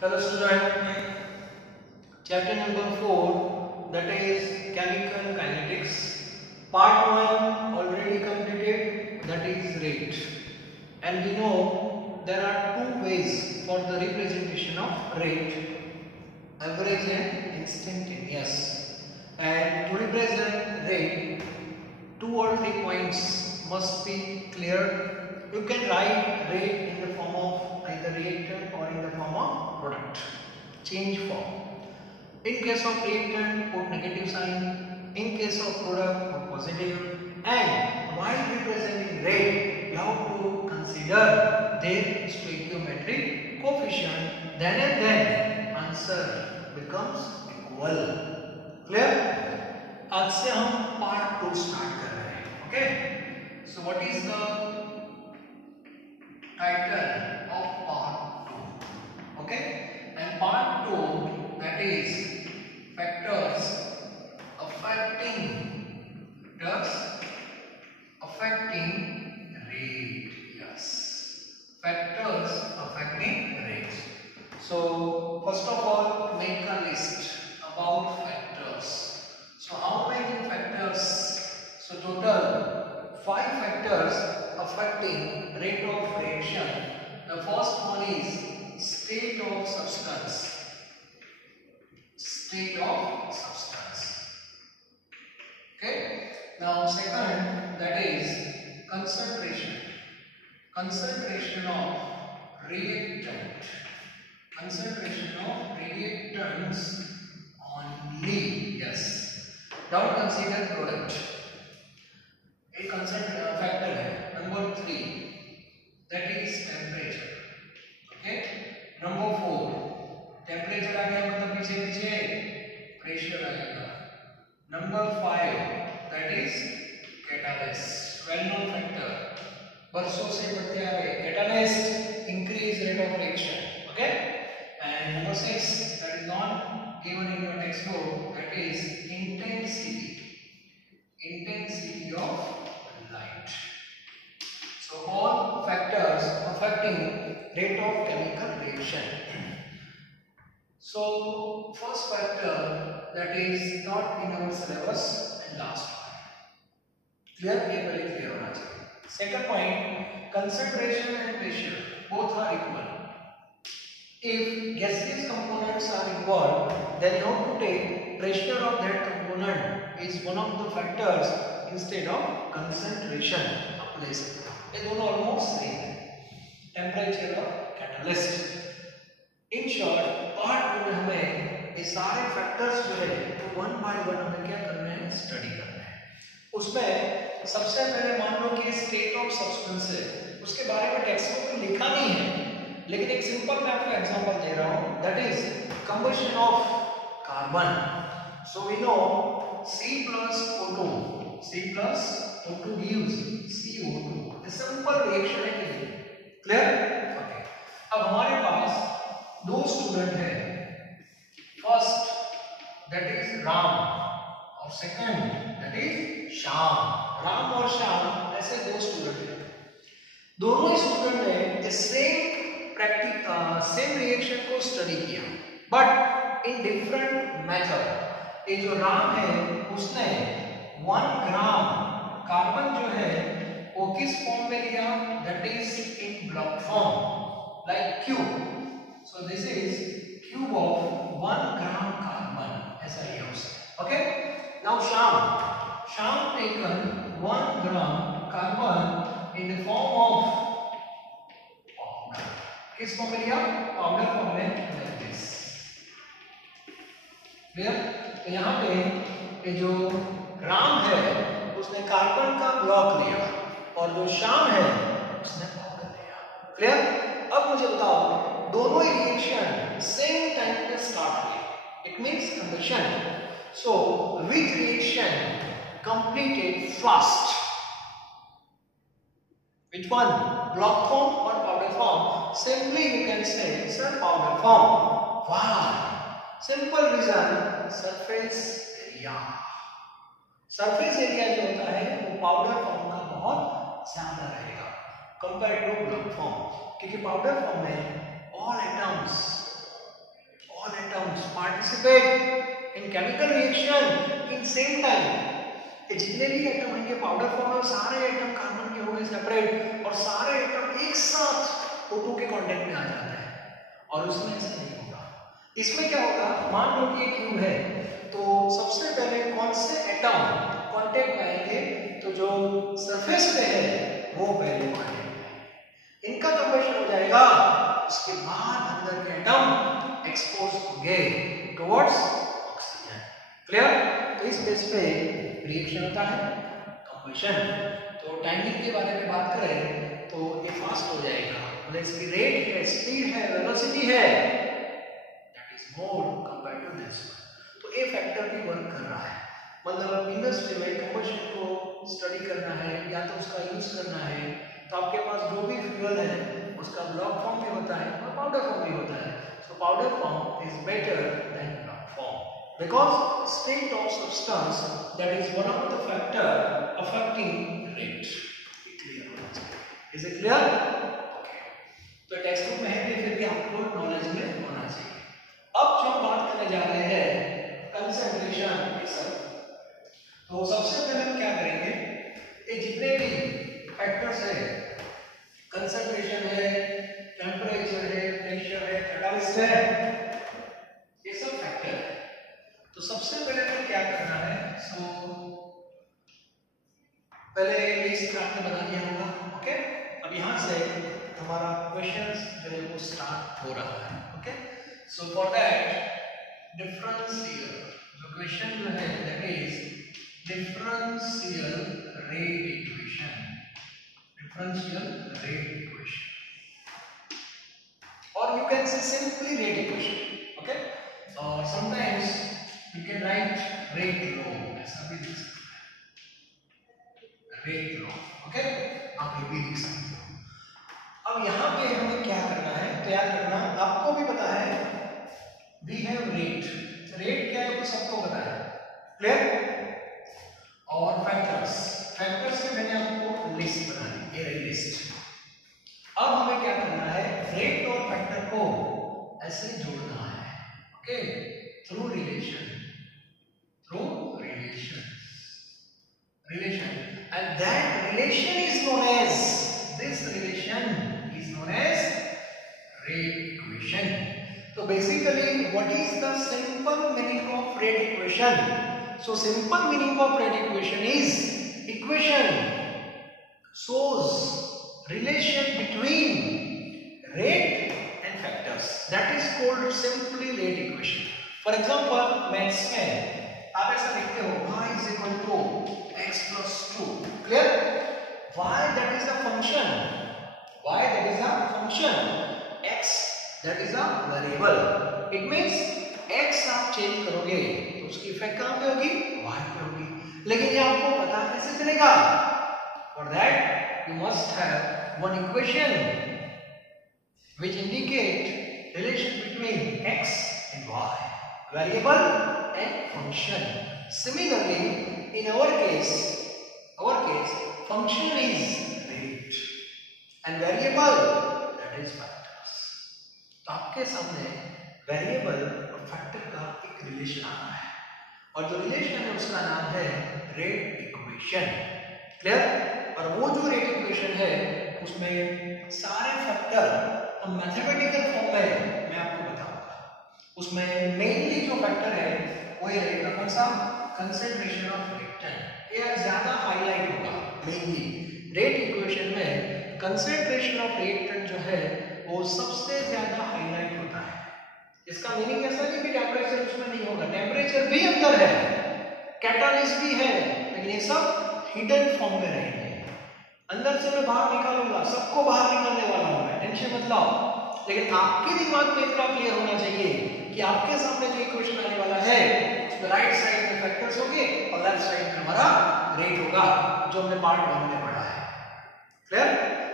Hello student, chapter number 4, that is chemical kinetics. Part 1 already completed, that is rate. And we know there are two ways for the representation of rate, average and instantaneous. And to represent rate, 2 or 3 points must be clear. You can write rate in the form of either reactant or in the form of product. Change form. In case of reactant, put negative sign. In case of product, put positive. And while representing rate, you have to consider their stoichiometric coefficient. Then and then answer becomes equal. Clear? आज से हम part 2 start कर रहे हैं. Okay? So what is the title of part 2? Okay? And part 2, that is factors affecting rate. Yes, factors affecting rate. So first of all, make a list about factors. So how many factors? So total 5 factors affecting rate of reaction. The first one is state of substance. State of substance. Okay. Now second, that is concentration. Concentration of reactant. Concentration of reactants only. Yes. Don't consider product. एक factor है. Number 3, that is temperature. Okay. Number 4, temperature आ गया मतलब पीछे pressure आएगा. Number 5, that is catalyst. Well known factor. बरसों से बढ़ते आ रहे. Catalyst increase rate of reaction. Okay. And number 6, that is not given in your textbook, that is intensity of light. So all factors affecting rate of chemical reaction. So first factor, that is not in our syllabus, and last one. Clear? Clear होना चाहिए. Second point, concentration and pressure both are equal. If gaseous components are involved, then you have to take pressure of that component is one of the factors instead of concentration. apply सकते हैं. ये दोनों almost same है. Temperature और catalyst. In short, part 2 में हमें ये सारे factors जो है तो one by one हमें क्या करना है, study करना है. उसमें सबसे पहले मान लो कि state of substance है, उसके बारे में टेक्स्ट बुक में लिखा नहीं है, लेकिन एक सिंपल मैं आपको एग्जांपल दे रहा हूं. That is combustion of carbon. So we know C+O2 gives CO2. ये सिंपल रिएक्शन है कि नहीं? क्लियर? ओके. अब हमारे पास दो स्टूडेंट हैं. फर्स्ट दैट इज राम और second that is Shyam. Ram और श्याम ऐसे दो स्टूडेंट हैं. दोनों स्टूडेंट ने सेम रिएक्शन को स्टडी किया, बट इन डिफरेंट मेथड. ये जो राम है उसने 1 ग्राम कार्बन जो है वो किस फॉर्म में लिया? That is in block form, like cube. So this is cube of 1 gram carbon, ऐसा लिया उसने. Okay. Now Shyam taken 1 gram carbon in the form of किस फॉर्म में लिया? पाउडर फॉर्म में. Like this. क्लियर? तो यहाँ पे ये जो राम है उसने कार्बन का ब्लॉक लिया और जो श्याम है उसने पाउडर लिया. क्लियर? अब मुझे बताओ, दोनों ही रिएक्शन सेम टाइम पे स्टार्ट हुई. It means combustion. So which reaction completed fast? Which one? Block form or powder form? Simply you can say, sir, powder form. Why? Simple reason, surface area. Surface area जो होता है वो powder form का बहुत ज्यादा रहेगा compared to block form. क्योंकि powder form में all atoms atoms participate in chemical reaction in same time. ये जितने भी एटम होंगे पाउडर फॉर्म में सारे एटम कार्बन के हो गए सेपरेट और सारे एटम एक साथ O2 के कांटेक्ट में आ जाते हैं और उसमें ऐसा नहीं होगा। इसमें क्या होगा, मान लो कि एक क्यूब है तो सबसे पहले कौन से एटम कांटेक्ट में आएंगे, तो जो सरफेस पे है वो पहले कांटेक्ट में, इनका कंबशन हो जाएगा, उसके बाद अंदर के एटम एक्सपोज होंगे टुवर्ड्स ऑक्सीजन। क्लियर? तो इस बेस पे रिएक्शन होता है कंबशन। तो टाइमिंग के बारे में बात करें तो ये फास्ट हो जाएगा, मतलब इसकी रेट है, स्पीड है, वेलोसिटी है, that is more compared to this. तो ये फैक्टर भी वर्क कर रहा है, मतलब इंडस्ट्री में कंबशन को स्टडी करना है या तो उसका यूज करना है तो आपके पास जो भी फ्यूल है उसका ब्लॉक फॉर्म भी होता है और पाउडर फॉर्म भी होता है। So powder form is better than block form because state of substance that is one of the factor affecting rate. Is it clear? Okay. तो टेक्स्ट बुक में है फिर भी आपको नॉलेज में होना चाहिए। अब जो हम बात करने जा रहे हैं कंसंट्रेशन, तो सबसे पहले हम क्या करेंगे, ये जितने भी फैक्टर्स है, कंसंट्रेशन है, टेम्परेचर है, प्रेशर है, कैटालिस्ट है, ये सब फैक्टर है। तो सबसे पहले तो क्या करना है, पहले लिस्ट आपने बना दिया होगा। ओके, अब यहाँ से हमारा क्वेश्चंस जो है वो स्टार्ट हो रहा है। Okay, so for that differential जो क्वेश्चन जो है that is differential rate equation, differential rate equation, और you can say simply rate equation. Okay, और sometimes you can write rate law, ऐसा भी लिख सकते हैं, rate law। ओके, आप ये भी लिख सकते हो। अब यहाँ पे हमें क्या करना है, क्या करना, आपको भी पता है we have rate, rate क्या है वो सबको पता है, क्लियर? और फैक्टर्स, फैक्टर्स के मैंने आपको लिस्ट बना दी, ये लिस्ट। अब हमें क्या करना है, रेट और फैक्टर को ऐसे जोड़ना है। Okay, through relation, and that relation is known as, this relation is known as rate equation. So basically what is the simple meaning of rate equation? So simple meaning of rate equation is equation shows relation between rate and factors, that is called simply rate equation. For example, maths में आप ऐसा लिखते हो y is equal to x plus 2, clear? y that is the function, y that is a function, x that is a variable, it means x आप change करोगे तो उसकी effect कहाँ पे होगी, y पे होगी। लेकिन ये आपको पता कैसे चलेगा? For that you must have one equation which indicate relation between x and y, variable and function. Similarly, in our case function is rate and variable that is factors. तो आपके सामने वेरिएबल और फैक्टर का एक relation आ रहा है और जो रिलेशन है उसका नाम है रेट इक्वेशन। क्लियर? और वो जो रेट इक्वेशन है उसमें सारे फैक्टर हम मैथमेटिकल फॉर्म में मैं आपको बताऊंगा। उसमें मेनली जो फैक्टर है वो ये रहेगा, कौन सा, कंसंट्रेशन ऑफ रिएक्टेंट, ये ज्यादा हाईलाइट होगा। मेनली रेट इक्वेशन में कंसंट्रेशन ऑफ रिएक्टेंट जो है वो सबसे ज्यादा हाईलाइट होता है। इसका मीनिंग ऐसा नहीं कि टेम्परेचर उसमें नहीं होगा, टेम्परेचर भी अंदर है, कैटालिस्ट भी है, लेकिन ये सब हिडन फॉर्म में रहेंगे। अंदर से मैं बाहर निकालूंगा, सबको बाहर निकालने वाला हूं मैं, टेंशन मत लाओ। लेकिन आपके दिमाग में इतना क्लियर होना चाहिए कि आपके सामने जो इक्वेशन आने वाला है उसमें राइट साइड में फैक्टर्स होंगे और लेफ्ट साइड में हमारा रेट होगा, जो हमने पार्ट 1 में पढ़ा है। क्लियर?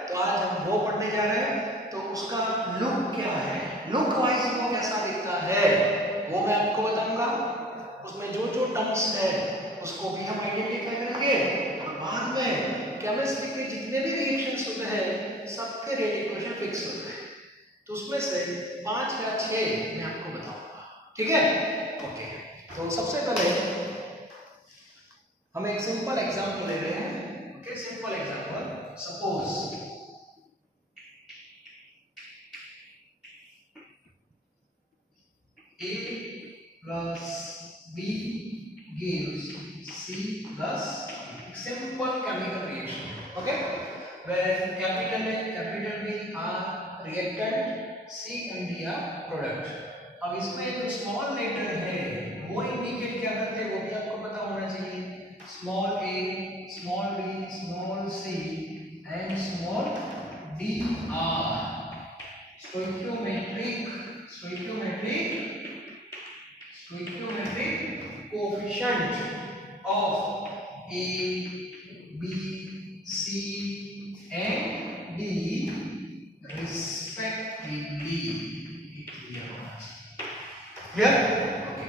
तो आज हम वो पढ़ने जा रहे हैं, तो उसका लुक क्या है, लुक वाइज वो कैसा दिखता है वो मैं आपको बताऊंगा। उसमें जो जो टर्म्स है उसको भी हम आइडेंटिफाई करेंगे और बाद में केमिस्ट्री के जितने भी रिएक्शंस होते हैं सबके रेट इक्वेशन फिक्स होते हैं। तो उसमें से 5 या 6 मैं आपको बताऊंगा। ठीक है, ओके। तो सबसे पहले हम एक सिंपल एग्जांपल ले रहे हैं। Okay, simple example, suppose A plus B gives C plus simple chemical reaction. Okay, where capital A, capital B are reactant, C and D are product. अब इसमें जो स्मॉल लेटर है वो इंडिकेट क्या करते हैं वो भी आपको पता होना चाहिए। Small a, small b, small c and small d are stoichiometric coefficient of a, b, c and d respectively। Clear? Okay.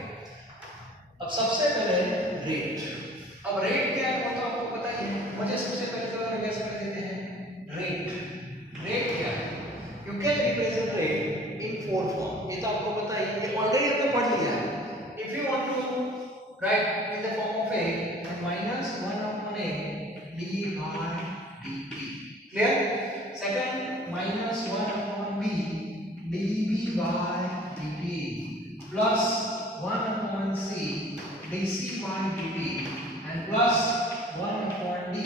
अब सबसे पहले रेट। अब रेट क्या है वो तो आपको पता ही है। मुझे सबसे पहले तो रिवाइज कर देते हैं। रेट क्या है? You can represent rate in four form. ये तो आपको पता ही है, ऑलरेडी आपने पढ़ लिया है। If you want to write in the form of a minus 1 upon a d by dt। Clear? Second minus 1 upon b db by dt plus 1 upon c dc by dt and plus 1 upon d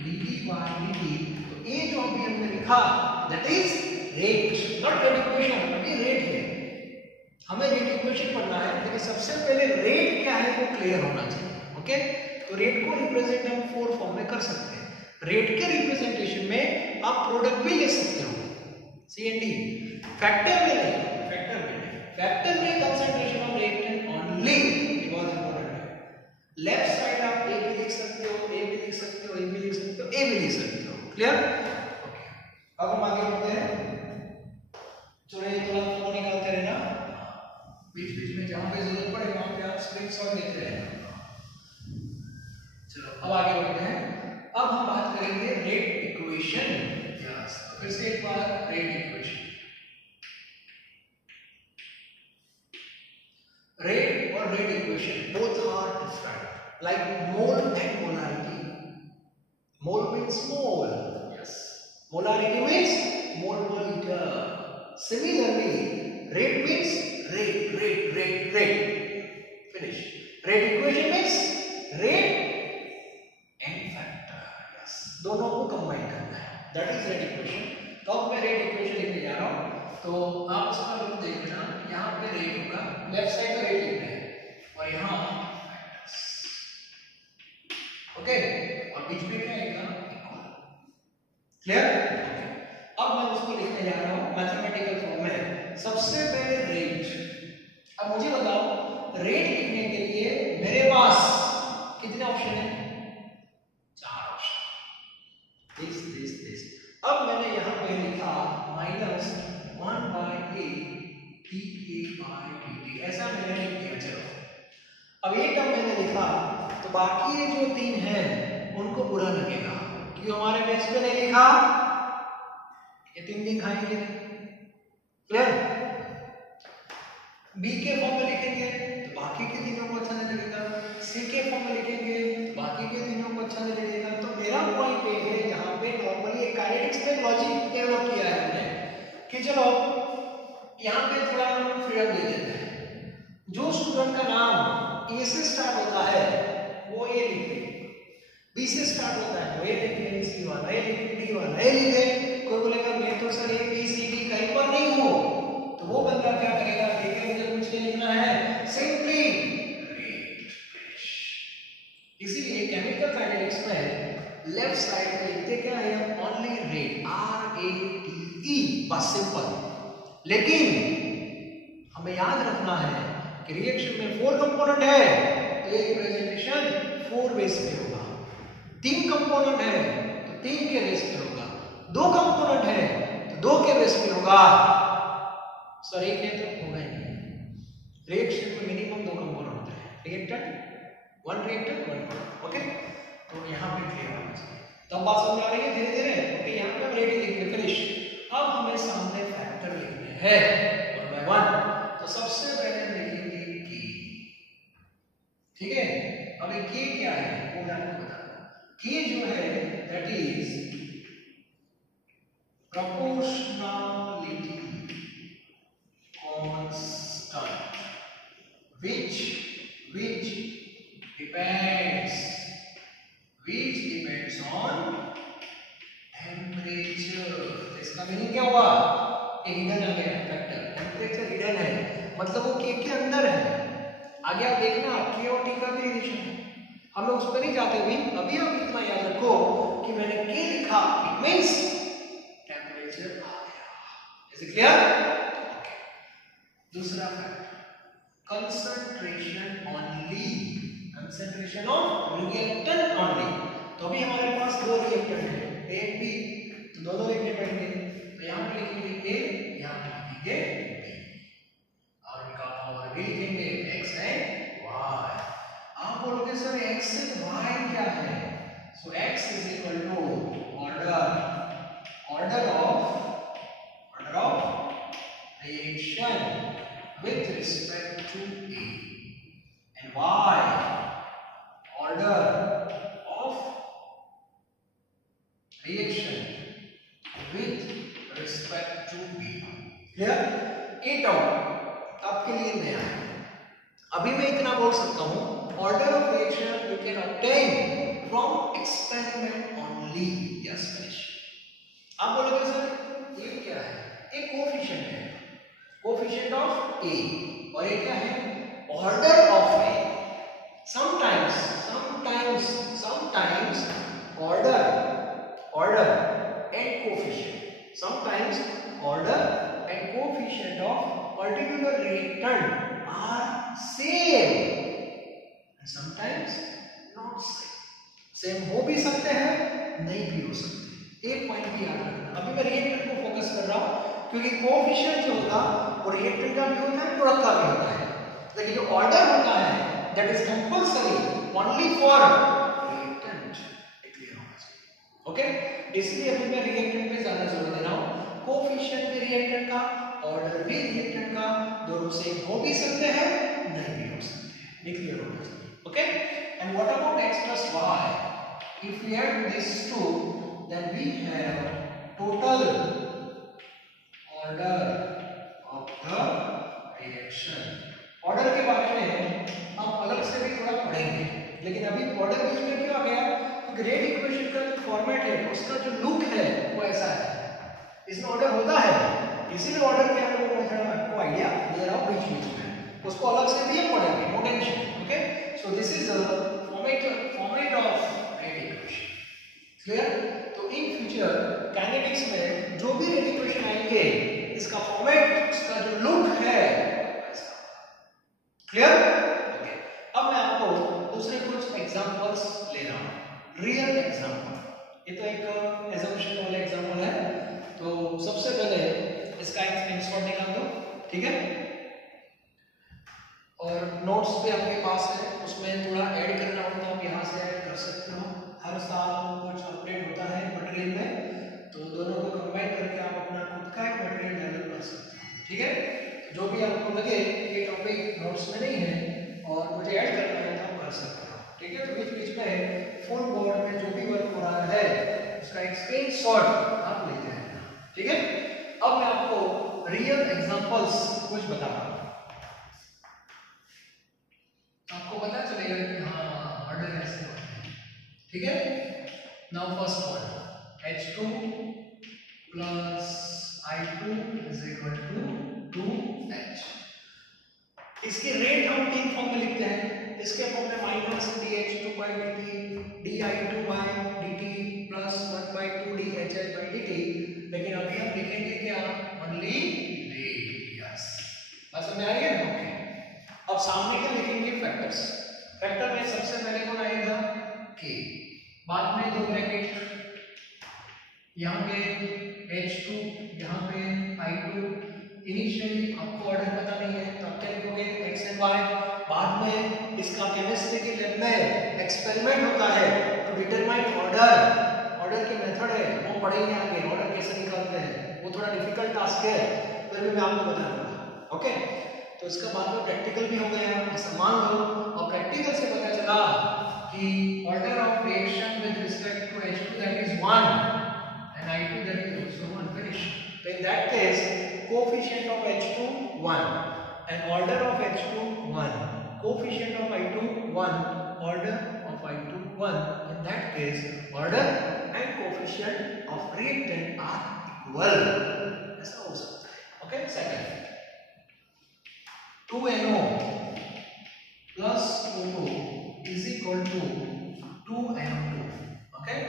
dt by dt। तो ये जो अभी हमने लिखा that is rate, not rate equation, ये rate है। हमें rate equation पढ़ना है, लेकिन सबसे पहले रेट क्या है वो क्लियर होना चाहिए। ओके, तो रेट को रिप्रेजेंट हम फोर फॉर्म में कर सकते हैं। रेट के रिप्रेजेंटेशन में आप प्रोडक्ट भी ले सकते हो, सी एंड डी। फैक्टर में नहीं, फैक्टर में concentration of reactant only because important है। लेफ्ट साइड आप ए भी लिख सकते हो, ए भी लिख सकते हो, ए भी लिख सकते हो, ए भी लिख सकते हो। क्लियर? ओके, अब हम आगे बढ़ते हैं। चलो ये थोड़ा फ्लो निकालते रहना, बीच में जहां पे जरूरत पड़े वहां पे आप स्क्रीनशॉट लेते रहना। चलो अब आगे बढ़ते हैं। अब हम बात करेंगे रेट इक्वेशन। यस, फिर से एक बार rate equation. Rate or rate equation both are different, like mole and molarity. Mole means mole, yes. Molarity means mole per liter. Similarly, rate means rate. Finish. Rate equation means rate and factor. Yes. दोनों को combine करना है. That is rate equation. तो अब मैं rate equation लिखने जा रहा हूँ. तो आप इसका रूप देखना, यहाँ पे रेट होगा, लेफ्ट साइड पे रेट लिख रहे हैं और यहाँ फैक्टर्स। ओके, और बीच में क्या आएगा? इक्वल। क्लियर? अब मैं उसको लिखने जा रहा हूँ मैथमेटिकल फॉर्म में। सबसे पहले रेट। अब मुझे बताओ, रेट लिखने के लिए मेरे पास कितने ऑप्शन हैं? 4 ऑप्शन। दिस। अब मैंने यहाँ पे लिखा minus 1 by a dA by dt, ऐसा मैंने लिख दिया। चलो अब ये टर्म मैंने लिखा, तो बाकी ये जो 3 हैं उनको बुरा लगेगा क्यों हमारे बेस पे नहीं लिखा। ये 3 दिन खाएंगे। क्लियर? बी के फॉर्म में लिखेंगे तो बाकी के तीनों को अच्छा नहीं लगेगा, सी के फॉर्म में लिखेंगे तो बाकी के तीनों को अच्छा नहीं लगेगा। तो मेरा पॉइंट ये है, यहाँ पे नॉर्मली एक काइनेटिक्स में लॉजिक डेवलप किया है हमने कि चलो यहाँ पे थोड़ा फ्रीडम दे देते हैं। जो स्टूडेंट का नाम ए से स्टार्ट होता है वो ए लिखे, बी से स्टार्ट होता है वो ए लिखे, सी वाला ए लिखे, डी वाला ए लिखे। कोई बोलेगा मैं तो sir A B C D कहीं पर नहीं हूँ, तो वो बंदा क्या करेगा? देखिए मुझे कुछ नहीं लिखना है, सिंपली रेट। इसीलिए केमिकल काइनेटिक्स में लेफ्ट साइड पे लिखते क्या है? ओनली रेट, RATE, बस सिंपल। लेकिन हमें याद रखना है कि रिएक्शन में 4 कंपोनेंट है तो एक प्रेजेंटेशन 4 बेस पे होगा। 3 कंपोनेंट है तो 3 के बेस पे होगा। 2 कंपोनेंट है तो 2 के बेस पे होगा। सर एक है तो होगा ही नहीं। रिएक्शन में मिनिमम 2 कंपोनेंट होते हैं, रिएक्टेंट 1 रिएक्टेंट 1 प्रोडक्ट। ओके, तो यहाँ पे क्लियर होना चाहिए। तब बात समझ आ रही है धीरे धीरे। ओके, यहाँ पे हम रेट लिखेंगे, फिनिश। अब हमें सामने फैक्टर लिखने हैं 1 by 1। तो सबसे पहले हम लिखेंगे proportionality constant which depends on temperature। इसका मीनिंग क्या हुआ? हिडन आ गया फैक्टर, टेम्परेचर हिडन है मतलब वो के अंदर है। आगे आप देखना के और टी का भी रिलेशन है, हम लोग उस पर नहीं जाते। अभी आप इतना याद रखो कि मैंने के लिखा, इट मींस टेम्परेचर आ गया। Is it clear? दूसरा factor concentration only, concentration of reactant only. तो अभी हमारे पास दो रिएक्टेंट है ए बी, तो दोनों लिखने पड़ेंगे। तो यहाँ पे लिखेंगे ए, यहाँ पे लिखेंगे बी, और इनका पावर भी लिखेंगे x एंड y। आप बोलोगे सर x एंड y क्या है? So x is equal to order of reaction with respect to A, and Y order of reaction with respect to B। Clear? A term आपके लिए नया है। अभी मैं इतना बोल सकता हूँ, order of reaction you can obtain from experiment only. Yes finish. आप बोलोगे सर ये क्या है? एक कोएफिशिएंट है, कोएफिशिएंट ऑफ A, और ये क्या है? Order of A। sometimes order and coefficient, sometimes order and coefficient of particular reactant are same and sometimes not same हो भी सकते हैं, नहीं भी हो सकते। एक पॉइंट भी याद रखना। अभी मैं रिएक्टेंट को फोकस कर रहा हूं क्योंकि कोएफिशिएंट जो होगा वो रिएक्टेंट का भी होता है, प्रोडक्ट का भी होता है, लेकिन जो ऑर्डर होता है that is compulsory only for reactant. Clear होना चाहिए, ओके? इसलिए अभी मैं रिएक्टेंट पे ज्यादा जोर दे रहा हूं। कोएफिशिएंट भी रिएक्टेंट का, ऑर्डर भी रिएक्टेंट का, दोनों सेम हो भी सकते हैं, नहीं भी हो सकते हैं। क्लियर होना चाहिए, okay? And what about x plus y? if we add these two then we have total order of the reaction। Order के बारे में हम अलग से भी थोड़ा पढ़ेंगे, लेकिन अभी ऑर्डर बीच में क्यों आ गया? क्योंकि रेट इक्वेशन का जो फॉर्मेट है, उसका जो लुक है वो ऐसा है, इसमें ऑर्डर होता है, इसीलिए ऑर्डर के हम लोगों को थोड़ा आपको आइडिया दे रहा हूं बीच में, उसको अलग से भी पढ़ेंगे, no tension, okay? So this is the format of rate equation. Clear? तो इन फ्यूचर काइनेटिक्स में जो भी रेट इक्वेशन आएंगे, इसका फॉर्मेट, इसका जो लुक है, क्लियर? ओके। अब मैं आपको दूसरे कुछ एग्जांपल्स ले रहा हूं, रियल एग्जांपल। ये तो एक एजम्पशन वाला एग्जांपल है, तो सबसे पहले इसका एक स्क्रीनशॉट निकाल दो, ठीक है? और नोट्स भी आपके पास है, उसमें थोड़ा ऐड करना हो तो आप यहां से ऐड कर सकते हो। हर साल कुछ अपडेट होता है मटेरियल में, तो दोनों को कंबाइन करके आप अपना खुद का एक मटेरियल डेवलप कर सकते हो, ठीक है? जो भी आपको लगे ये टॉपिक नोट्स में नहीं है और मुझे ऐड करना है तो आप कर सकते हो, ठीक है? तो बीच में फुल बोर्ड में जो भी वर्क हो रहा है उसका एक स्क्रीनशॉट आप लेते हैं, ठीक है? अब मैं आपको रियल एग्जांपल्स कुछ बता रहा हूं, आपको पता चलेगा कि हाँ ऑर्डर ऐसे होता है, ठीक है? Now first one H2 plus I2 is equal to 2H। इसकी रेट हम तीन फॉर्म में लिखते हैं, इसके फॉर्म में minus dH2/dt, di2/dt plus 1/2 dHH/dt, लेकिन अभी हम लिखेंगे क्या? Only rate. यस, बात समझ आ रही है? ओके। अब सामने क्या लिखेंगे? फैक्टर्स। फैक्टर में सबसे पहले कौन आएगा? k, बाद में दो ब्रैकेट, यहाँ पे H2, यहाँ पे I2। इनिशियली आपको ऑर्डर पता नहीं है तो आप क्या लिखोगे? x and y। बाद में इसका केमिस्ट्री की लैब में एक्सपेरिमेंट होता है टू डिटरमाइन ऑर्डर, ऑर्डर के मेथड है वो पढ़ेंगे आगे, ऑर्डर कैसे निकालते हैं, वो थोड़ा डिफिकल्ट टास्क है, फिर भी मैं आपको बताऊंगा, ओके? तो इसका बाद में प्रैक्टिकल भी हो गया, मान लो, और प्रैक्टिकल से पता चला कि order of reaction with respect to H2 that is 1 and I2 that is also 1। Finish. coefficient of H2 1 and order of H2 1, coefficient of I2 1, order of I2 1. In that case order and coefficient of reactant are equal. ऐसा हो सकता है. Okay, second 2NO plus O2 is equal to 2NO2. Okay,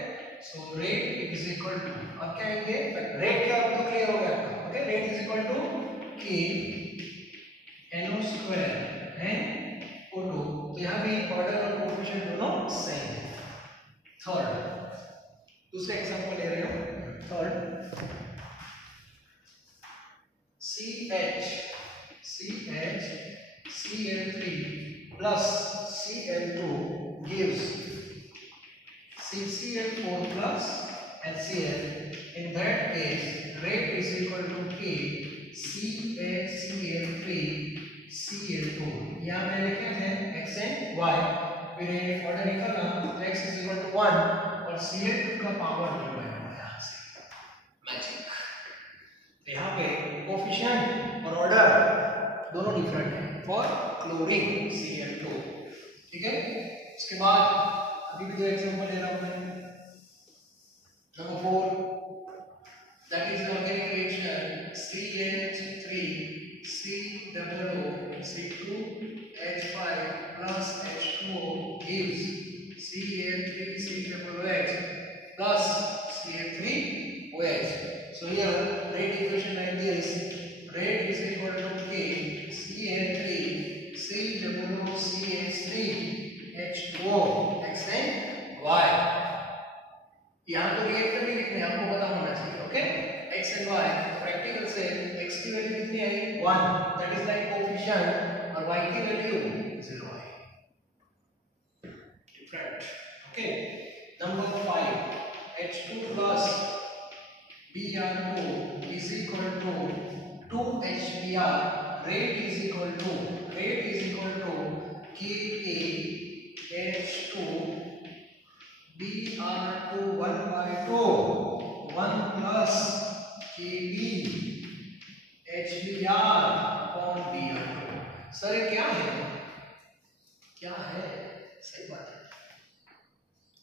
so rate is equal to, अब क्या आएंगे, rate का तो clear हो गया. Okay, rate is equal to K NO square and O2. तो यहाँ भी ऑर्डर और कोएफिशिएंट दोनों सेम है. थर्ड दूसरा एग्जांपल ले रहे हो. Third CH Cl3 plus Cl2 gives CCl4 plus HCl. In that case rate is equal to K CHCl3 Cl2. यहाँ पे लिखे हैं x and y. फिर ऑर्डर निकाला तो x is equal to 1 और Cl2 का पावर डिवाइड हुआ यहाँ से. मैजिक. यहाँ पे कोएफिशिएंट और ऑर्डर दोनों डिफरेंट है फॉर क्लोरीन Cl2. ठीक है. इसके बाद अभी भी दो एग्जांपल ले रहा हूं मैं. Number 4 that is organic reaction CH3 COO C2H5 plus H2O gives Cl3COOH plus Cl3OH. So here rate equation like this, rate is equal to K Cl3 COOCH3 H2O x and y. यहाँ तो reactor नहीं लिखने, आपको पता होना चाहिए. Okay, x and y. Practical से x की वैल्यू कितनी आई 1, दैट इज लाइक कोएफिशिएंट, और y की वैल्यू 0 आई. Different. Okay, number 5 H2 plus Br2 is equal to 2HBr. Rate is equal to Ka H2 Br2 1/2 1 plus Kb HBr upon Br2. Sir ये क्या है? सही बात है.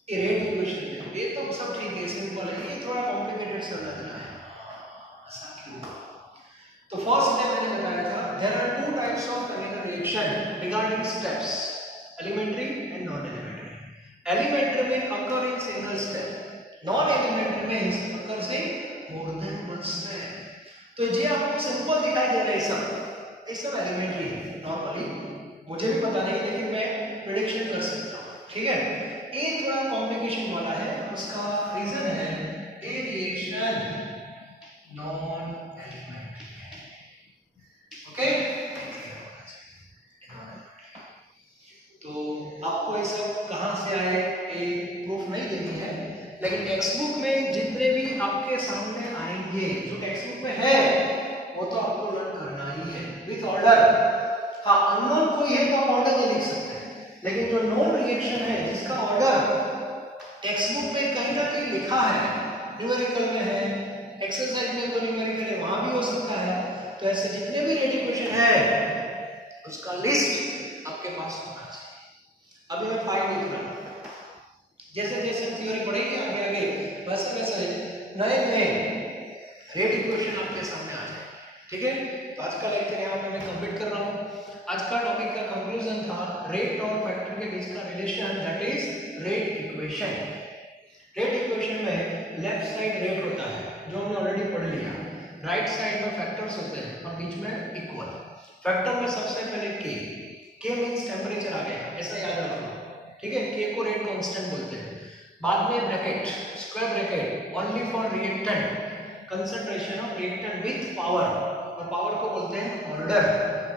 ये रेट इक्वेशन है. ये तो सब ठीक है, सिंपल है. ये थोड़ा कॉम्प्लिकेटेड सा लग रहा है. ऐसा क्यों? तो फर्स्ट डे मैंने बताया था there are two types of chemical reaction regarding steps, elementary and non elementary. Elementary में occur in single step, non elementary में अकर से मोर देन वन स्टेप. तो ये आपको सिंपल दिखाई दे रहा है, ये सब एलिमेंट्री है. नॉर्मली मुझे भी पता नहीं, लेकिन मैं प्रेडिक्शन कर सकता हूं. ठीक है. ये थोड़ा कॉम्प्लिकेशन वाला है. उसका रीजन है ये रिएक्शन नॉन एलिमेंट्री है. ओके, तो आपको ये सब कहां से आए ये प्रूफ नहीं देनी है, लेकिन टेक्स्ट बुक में जितने भी आपके सामने आएंगे, जो टेक्स्ट बुक में है वो तो आपको लर्न करना ही है विथ ऑर्डर. हाँ, अननोन कोई है तो आप ऑर्डर नहीं लिख सकते, लेकिन जो नोन रिएक्शन है जिसका ऑर्डर टेक्स्ट बुक में कहीं ना कहीं लिखा है, न्यूमेरिकल में है, एक्सरसाइज में तो न्यूमेरिकल है, वहां भी हो सकता है. तो ऐसे जितने भी रेट इक्वेशन है उसका लिस्ट आपके पास होना चाहिए. अभी मैं 5 लिख रहा हूं. जैसे जैसे थ्योरी बढ़ेगी आगे आगे वैसे वैसे नए नए रेट इक्वेशन आपके सामने आ जाए. ठीक है. तो आज का लेक्चर यहाँ पे मैं कंप्लीट कर रहा हूँ. आज का टॉपिक का कंक्लूजन था रेट और फैक्टर के बीच का relation, that is rate equation. Rate equation में लेफ्ट साइड रेट होता है जो हमने ऑलरेडी पढ़ लिया, राइट साइड में फैक्टर्स होते हैं और बीच में इक्वल. फैक्टर में सबसे पहले के मींस टेम्परेचर आ गया, ऐसा याद रखना. ठीक है. के को रेट कांस्टेंट बोलते हैं. बाद में bracket, square bracket, only for reactant, concentration of reactant with power, और पावर को बोलते हैं ऑर्डर.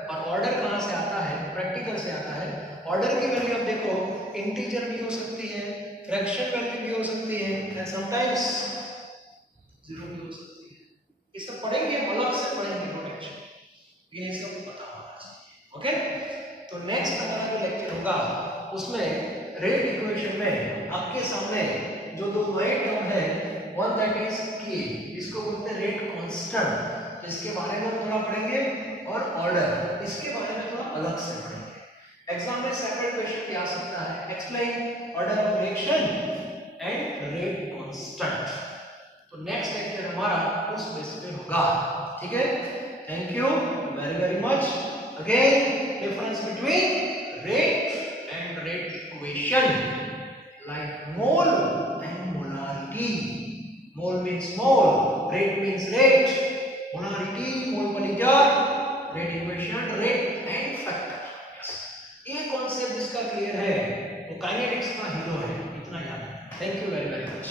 और ऑर्डर कहां से आता है? प्रैक्टिकल से आता है. ऑर्डर की वैल्यू अब देखो इंटीजर भी हो सकती है, फ्रैक्शन वैल्यू भी हो सकती है, एंड समटाइम्स जीरो भी हो सकती है. ये सब पढ़ेंगे, अलग से पढ़ेंगे, नो टेंशन. ये सब पता होना चाहिए. ओके. तो नेक्स्ट हमारा जो लेक्चर होगा उसमें रेट इक्वेशन में आपके सामने जो दो नए टर्म है, वन दैट इज के, इसको बोलते हैं रेट कांस्टेंट, इसके बारे में थोड़ा पढ़ेंगे, और ऑर्डर इसके बारे में थोड़ा अलग से पढ़ेंगे। एग्जाम में सेपरेट क्वेश्चन भी आ सकता है, explain order of reaction and rate constant. तो नेक्स्ट लेक्चर हमारा उस बेस पे होगा, ठीक है। Thank you very very much. Again difference between rate and rate equation, like mole and molarity. Mole means mole, rate means rate, molarity mole per litre, rate equation rate and factor. ये concept जिसका clear है वो kinetics का hero है, इतना याद है। Thank you very very much.